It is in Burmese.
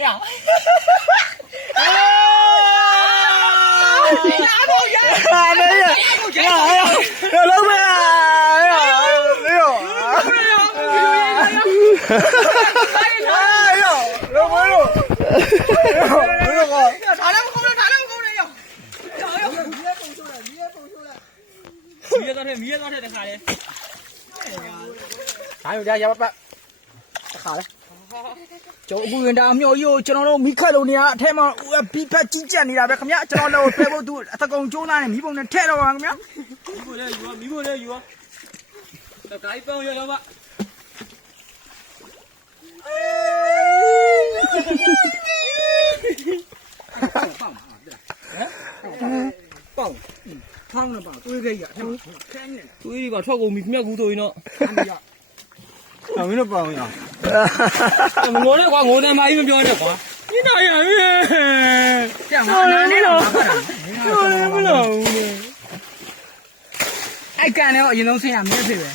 呀！你拿走呀！没有，有老板啊！没有，老板哟，没有啊！查两口了，查两口了呀！米多少的看的？还有点100，好了。ကျုပ်အခုရင်ဒါအမျိုးကြီးကိုကျွန်တော်တို့မိခတ်လို့နေရအထဲမှာဘီဖက်ကြီးကြက်နေတာပဲခင်ဗျာကျွန်တော်လည်းတွေ့ဖို့သူအသကုံကျိုးသားနဲ့မိဘုံနဲ့ထဲတော့ပါခင်ဗျာ 米不来有啊，这该帮要吧？ပေါက်ထောင်းနေပါတွေးခဲ့ရထဲမှာခဲနေ 对吧？超过米面骨头呢。 အမင်းတို့ပေါင်းရ 我那话我他妈又标这话，你哪样呢？ ပြန်มาနားနေတော့ပါတာ 不能呢。 အဲ့ကန်လည်းအရင်ဆုံးဆင်းရမြဲဖြစ်ပဲ